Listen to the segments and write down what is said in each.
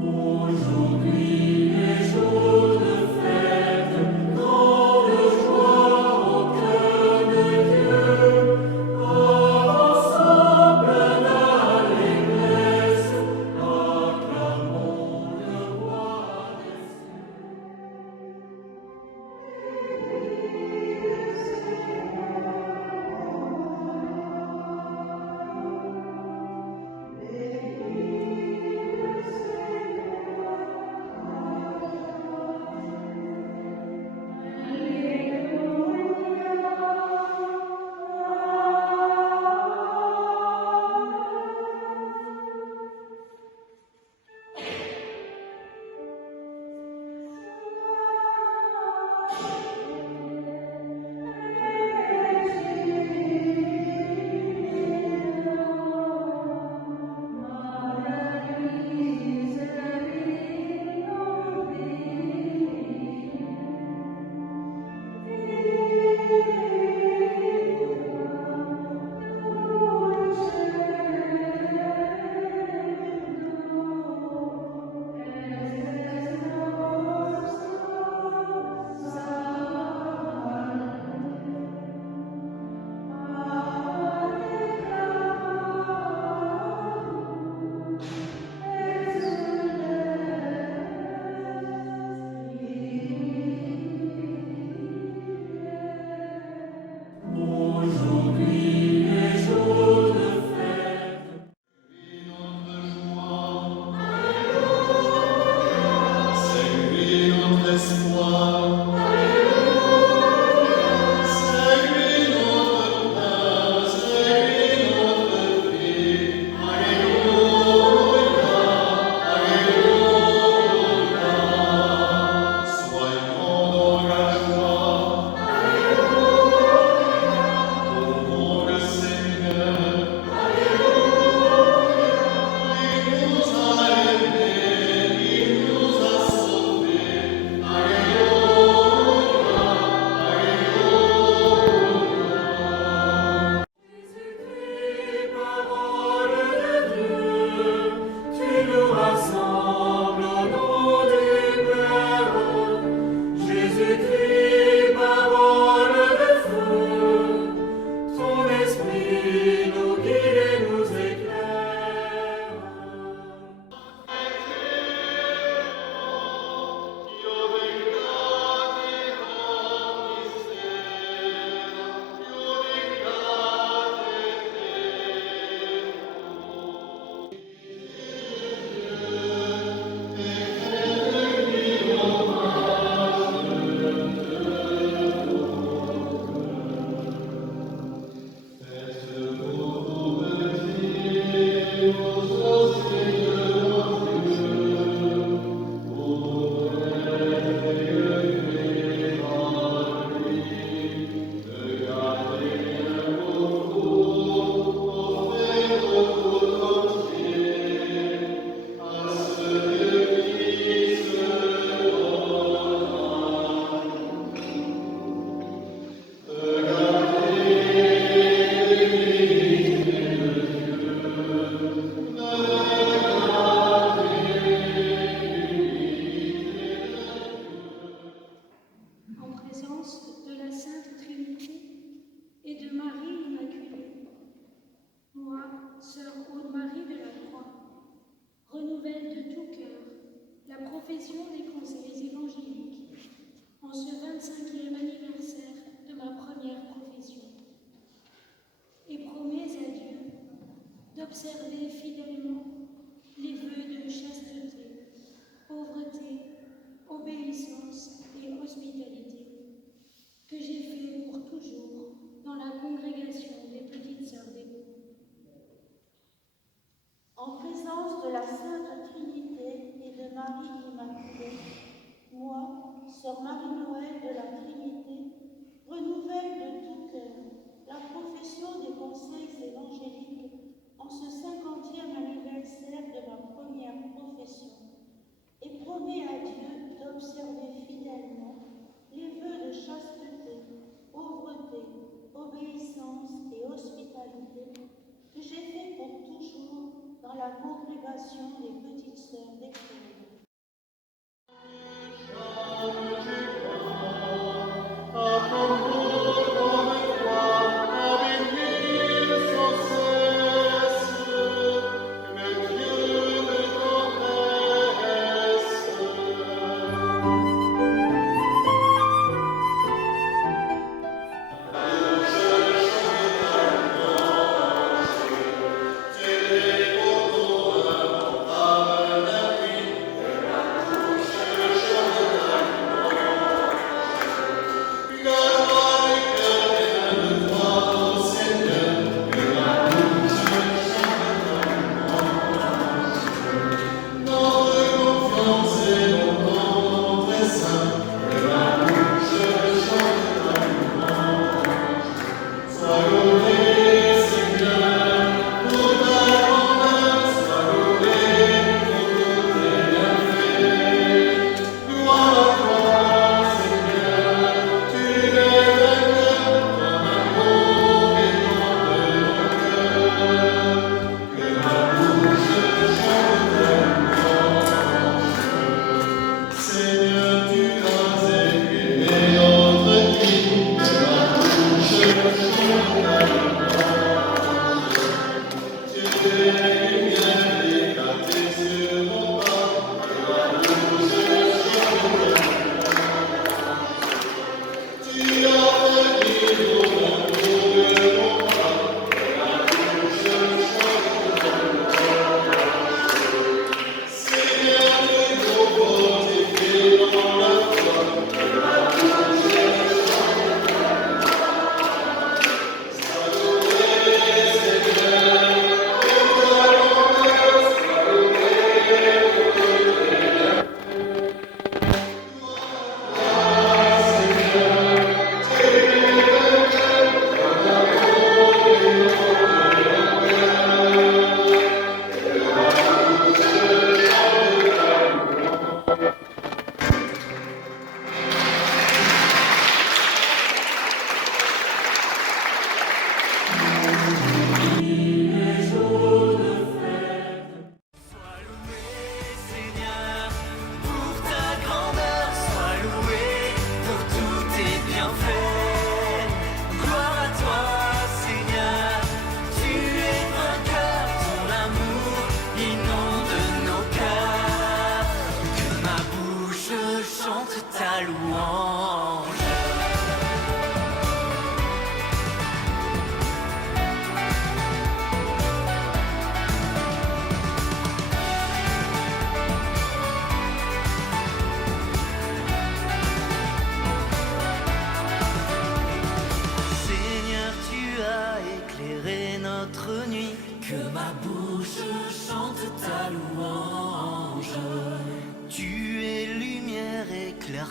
Aujourd'hui est jour de fête, grande joie au cœur de Dieu. Ensemble dans l'Église, acclamons le roi des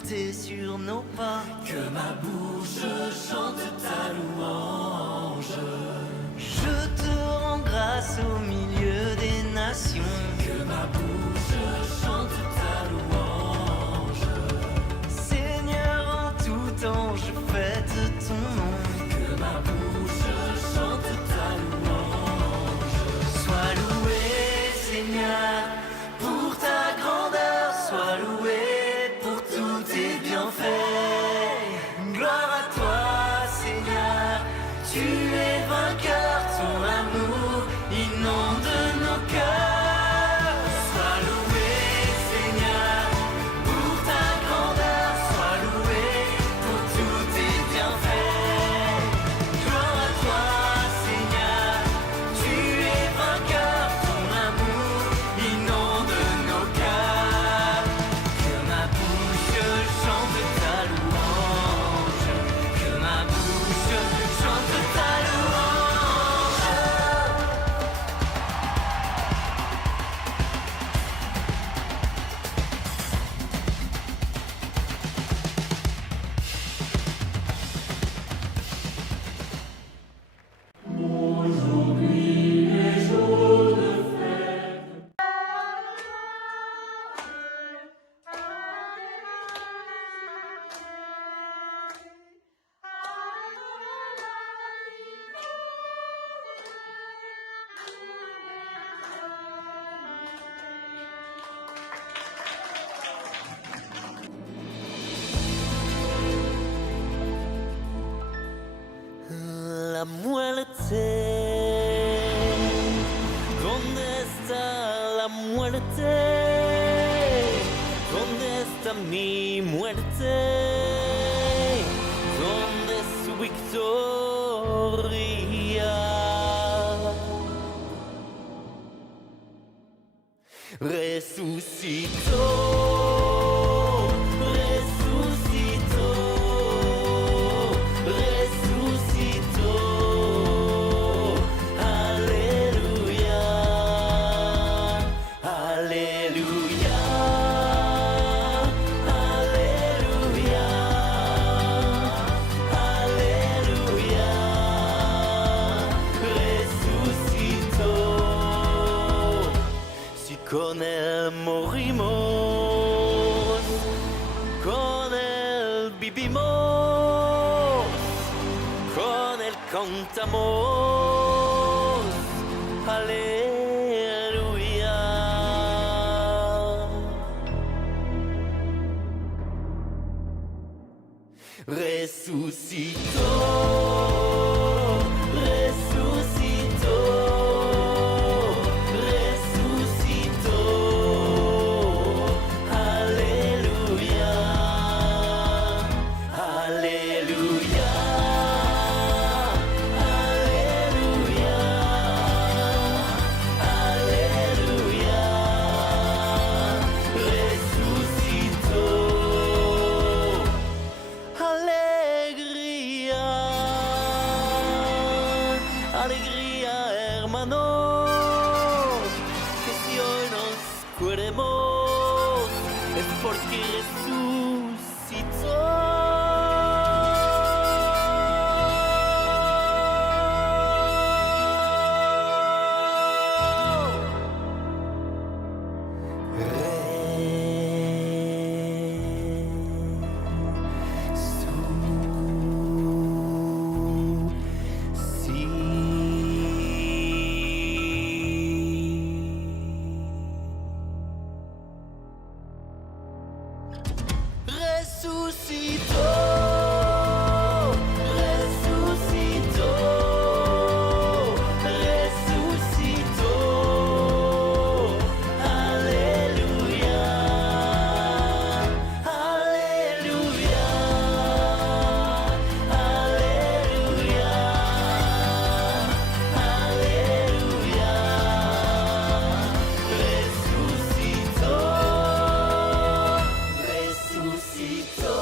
porter sur nos pas. Que ma bouche chante ta louange. Je te rends grâce au milieu des nations. Que ma bouche chante ta louange. Seigneur, en tout temps, je fête ton nom. Que ma bouche chante ta louange. Sois loué, Seigneur, pour ta grandeur. Sois loué pour tous tes bienfaits. Gloire à toi, Seigneur, tu es vainqueur. Ton amour inonde nos cœurs. Sois loué, Seigneur, pour ta grandeur. Sois loué pour tous tes bienfaits. Gloire à toi, Seigneur, tu es vainqueur. Ton amour inonde nos cœurs. Que ma bouche chante ta louange. Que ma bouche chante ta louange. Aujourd'hui est jour de fête. La muerte. ¿Dónde está la muerte? ¿Dónde está mi muerte? ¿Dónde es su victoria? Resucitó, resucitó, resucitó. Aleluya, aleluya, aleluya, aleluya. Resucitó. Si con él morimos, con él vivimos, con él cantamos. Aleluya. Resucitó, resucitó, resucitó. Aleluya, aleluya, aleluya, aleluya. Resucitó. Alegría, alegría, hermanos, que si hoy nos queremos es porque resucitó. Resucitó, resucitó, resucitó. Aleluya, aleluya, aleluya, aleluya. Resucitó, resucitó.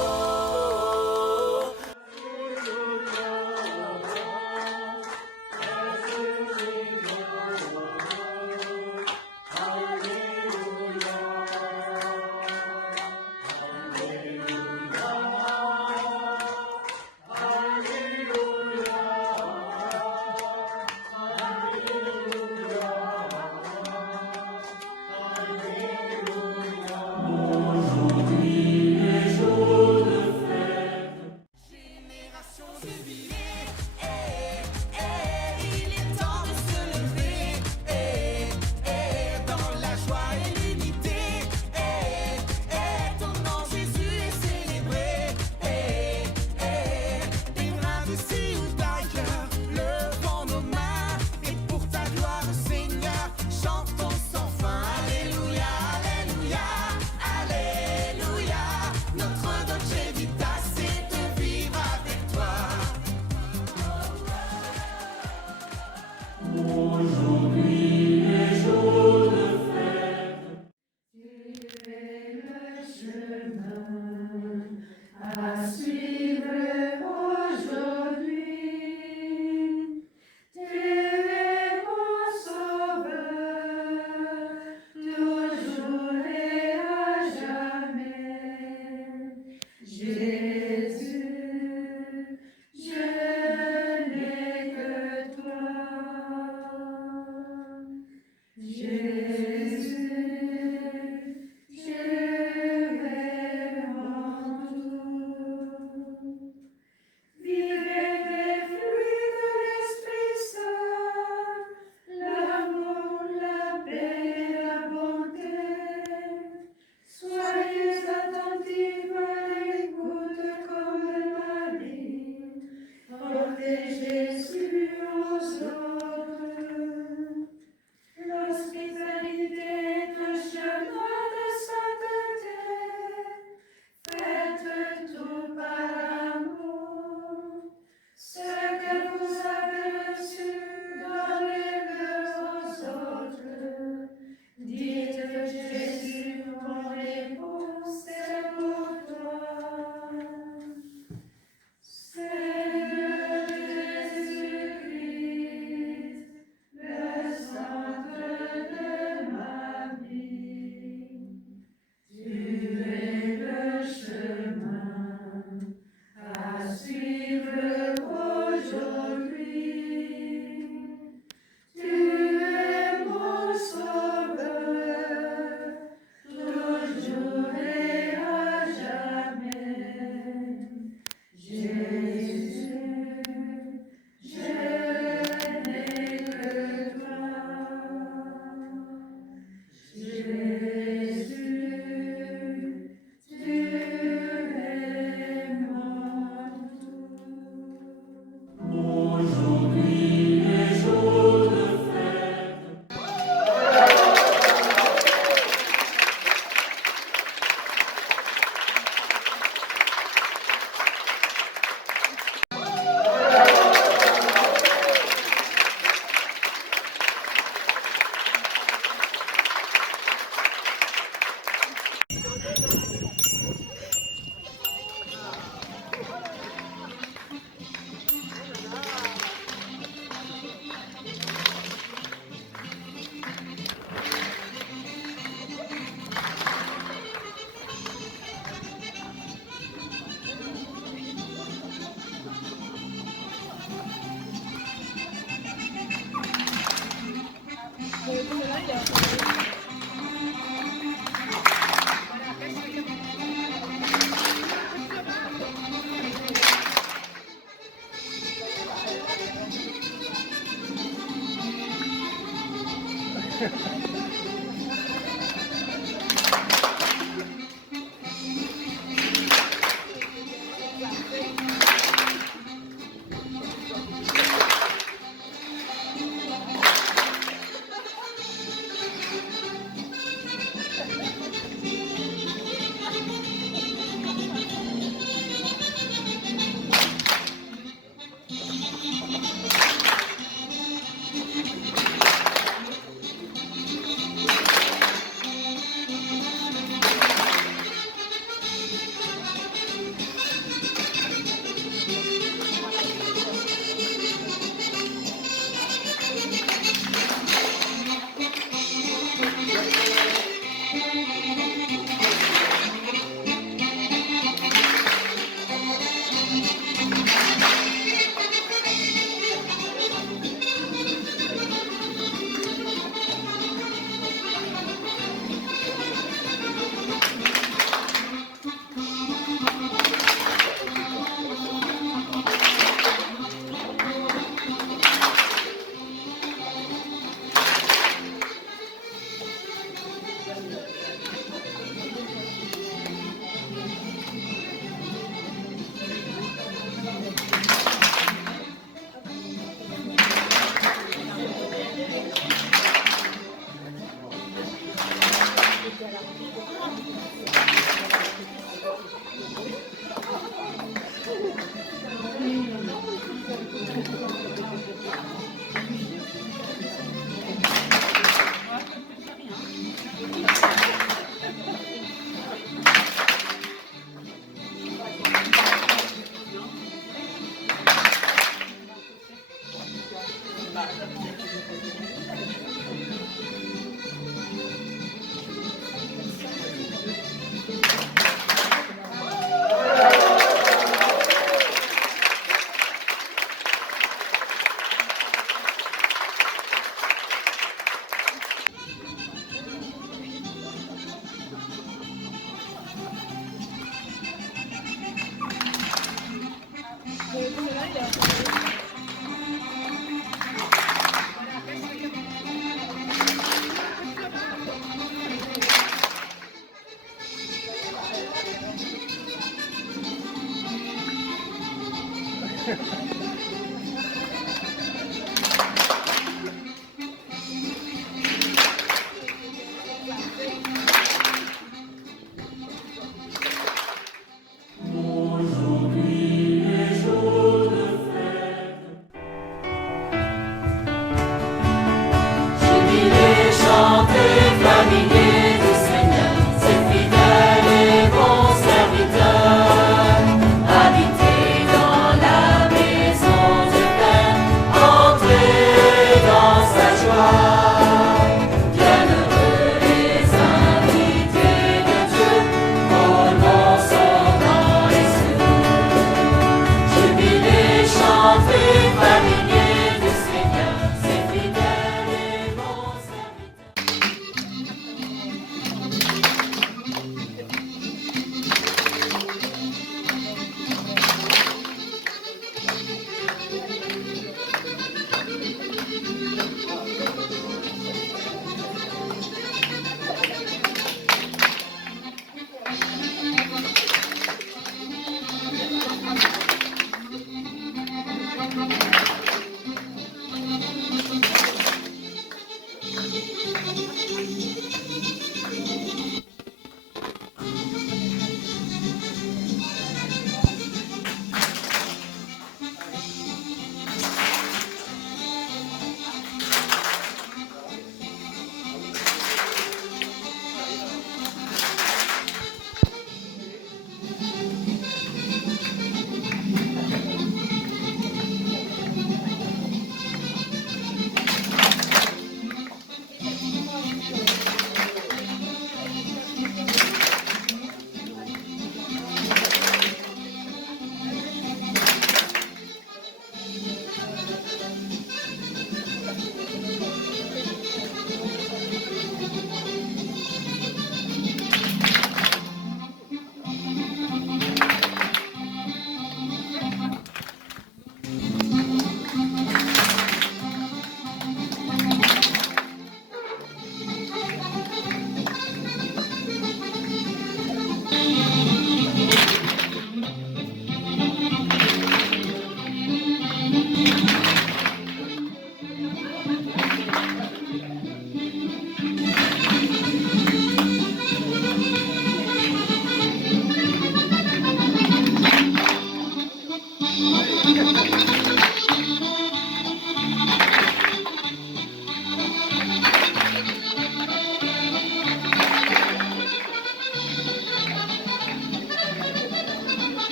Jubilez, chantez, familiers du Seigneur, c'est fidèle et bon serviteur. Habitez dans la maison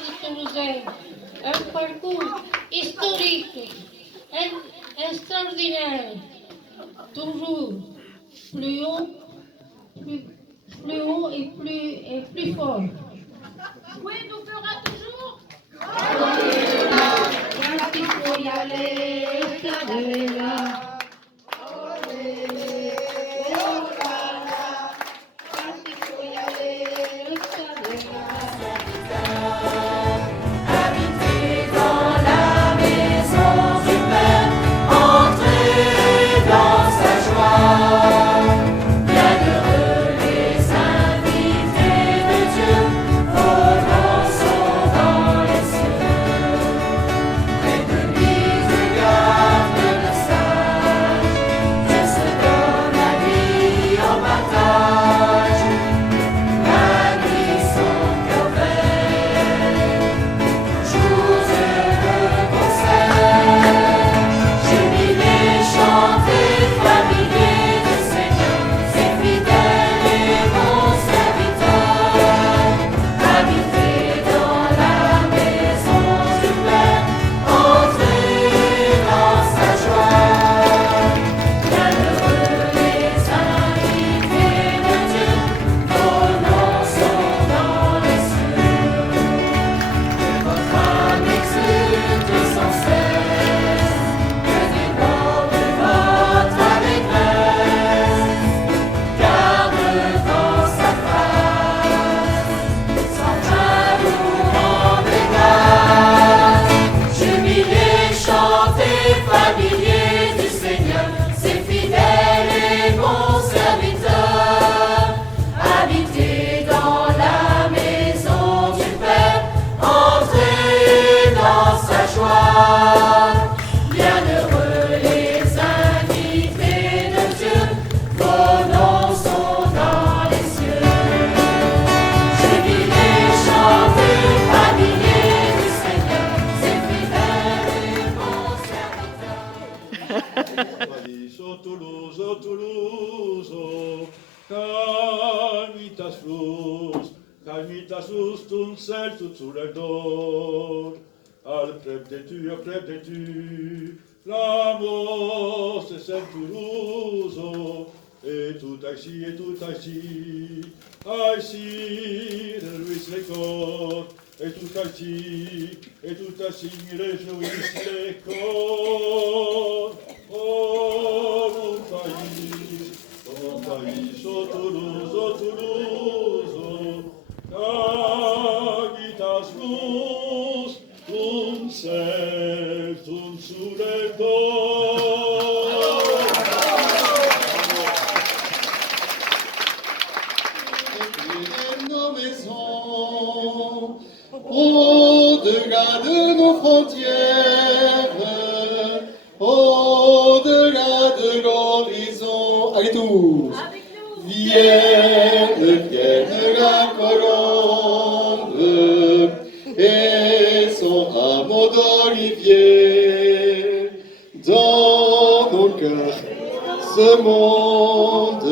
Stade Toulousain. Un parcours historique, extraordinaire. Toujours plus haut, plus haut et plus fort. Oui, nous fera toujours. Quand il faut y aller, le stade est là. Calmitas tun cel tut sur le dor, al prep de tu, l'amos c'est celle Toulouse, et tout ainsi, le Louis les côtes, et tout ainsi, les jouissent les côtes, oh mon pays, oh Toulouse, Cagitas luz, tun sur le dos. Et nos maisons, au-delà de nos frontières, au-delà de l'horizon. Allez tous! Vienne la colombe et son rameau d'olivier dans nos cœurs. Ce monde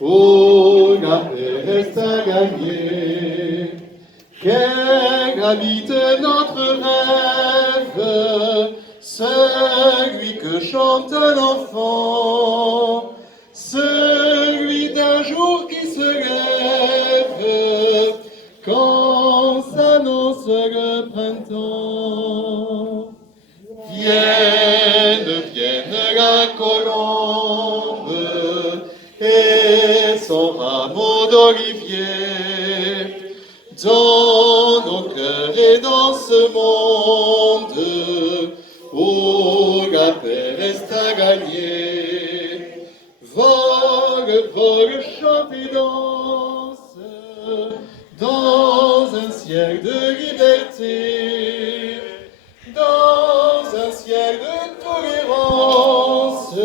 où la paix reste à gagner. Qu'elle habite notre rêve, celui que chante l'enfant, celui d'un jour qui se lève quand s'annonce le printemps. Vienne la colombe et son rameau d'olivier dans nos cœurs et dans ce monde où la paix reste à gagner. Vole, chante et danse dans un ciel de liberté, dans un ciel de tolérance,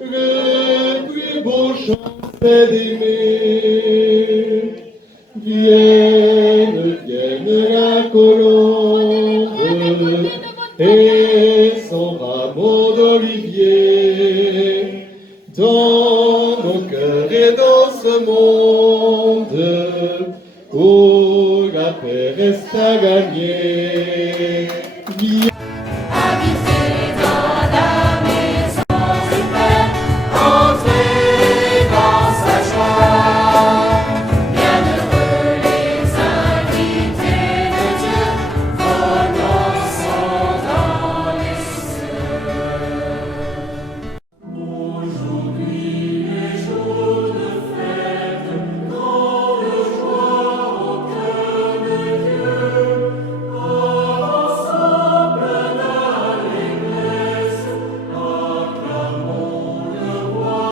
le plus beau chant c'est d'aimer. Vienne la colombe et son rameau d'olivier dans nos cœurs et dans ce monde où la paix reste à gagner.